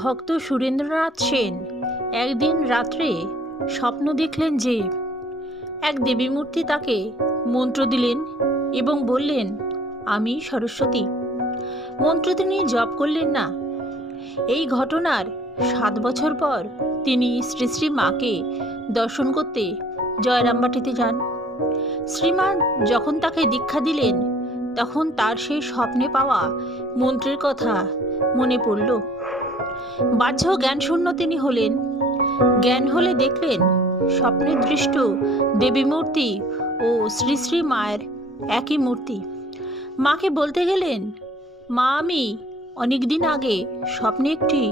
ভক্ত সুরেন্দ্রনাথ সেন একদিন রাত্রে স্বপ্ন দেখলেন যে এক দেবী মূর্তি তাকে মন্ত্র দিলেন এবং বললেন, আমি সরস্বতী। মন্ত্র তিনি জপ করলেন না। এই ঘটনার 7 বছর পর তিনি শ্রী শ্রী মাকে দর্শন করতে জয়রামবাটিতে যান। শ্রীমা যখন তাকে দীক্ষা দিলেন তখন তার সেই স্বপ্নে পাওয়া মন্ত্রের কথা মনে পড়ল। বাহ্য জ্ঞানশূন্য তিনি হলেন। জ্ঞান হলে দেখলেন স্বপ্নে দৃষ্ট দেবী মূর্তি ও শ্রী শ্রী মায়ের একই মূর্তি। মাকে বলতে গেলেন, মা, আমি অনেক দিন আগে স্বপ্নে একটি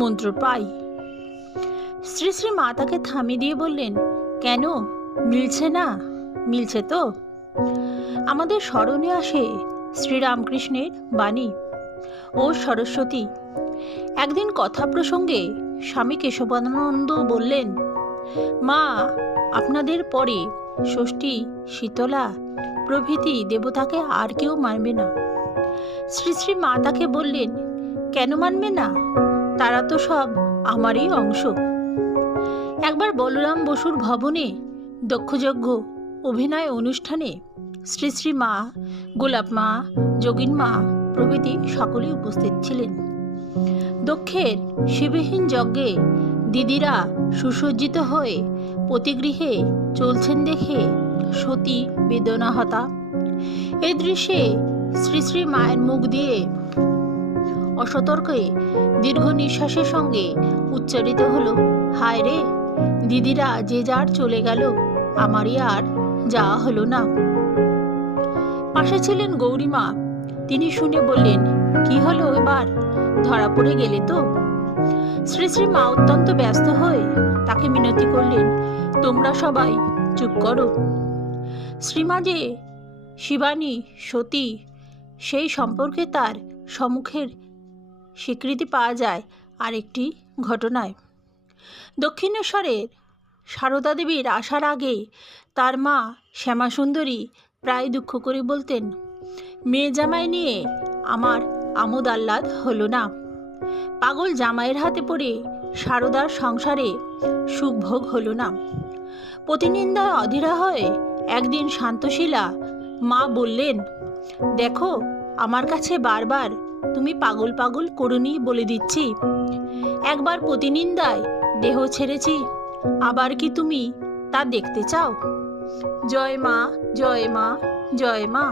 মন্ত্র পাই। শ্রী শ্রী মা তাকে থামিয়ে দিয়ে বললেন, কেন, মিলছে না? মিলছে তো। আমাদের স্মরণে আসে শ্রীরামকৃষ্ণের বাণী, ও সরস্বতী। একদিন কথা প্রসঙ্গে স্বামী কেশবানন্দ বললেন, মা, আপনাদের পরে ষষ্ঠী, শীতলা প্রভৃতি দেবতাকে আর কেউ মানবে না। শ্রী শ্রী মা তাকে বললেন, কেন মানবে না? তারা তো সব আমারই অংশ। একবার বলরাম বসুর ভবনে দক্ষযজ্ঞ অভিনয় অনুষ্ঠানে শ্রী শ্রী মা, গোলাপ মা, যোগিন মা প্রভৃতি সকলেই উপস্থিত ছিলেন। দক্ষের শিবহীন যজ্ঞে দিদিরা সুসজ্জিত হয়ে পতিগৃহে চলছেন দেখে সতী বেদনাহতা। এই দৃশ্যে শ্রী শ্রী মায়ের মুখ দিয়ে অসতর্কে দীর্ঘ নিঃশ্বাসের সঙ্গে উচ্চারিত হলো, হায় রে, দিদিরা যে যার চলে গেল, আমারই আর যাওয়া হলো না। পাশে ছিলেন গৌরীমা। তিনি শুনে বললেন, কি হলো এবার, ধরা পড়ে গেলে তো? শ্রী শ্রী মা অত্যন্ত ব্যস্ত হয়ে তাকে মিনতি করলেন, তোমরা সবাই চুপ করো। শ্রীমা যে শিবানী, সতী, সেই সম্পর্কে তার সম্মুখের স্বীকৃতি পাওয়া যায় আরেকটি ঘটনায়। দক্ষিণেশ্বরের সারদা দেবীর আসার আগে তার মা শ্যামাসুন্দরী প্রায় দুঃখ করে বলতেন, মেয়ে জামাই নিয়ে আমার আমোদ আহ্লাদ হলো না। পাগল জামাইয়ের হাতে পড়ে সারদার সংসারে সুখভোগ হলো না। প্রতিনিন্দায় অধীরা হয়ে একদিন শান্তশীলা মা বললেন, দেখো, আমার কাছে বারবার তুমি পাগল পাগল করুনি বলে দিচ্ছি। একবার প্রতিনিন্দায় দেহ ছেড়েছি, আবার কি তুমি তা দেখতে চাও? জয় মা, জয় মা, জয় মা।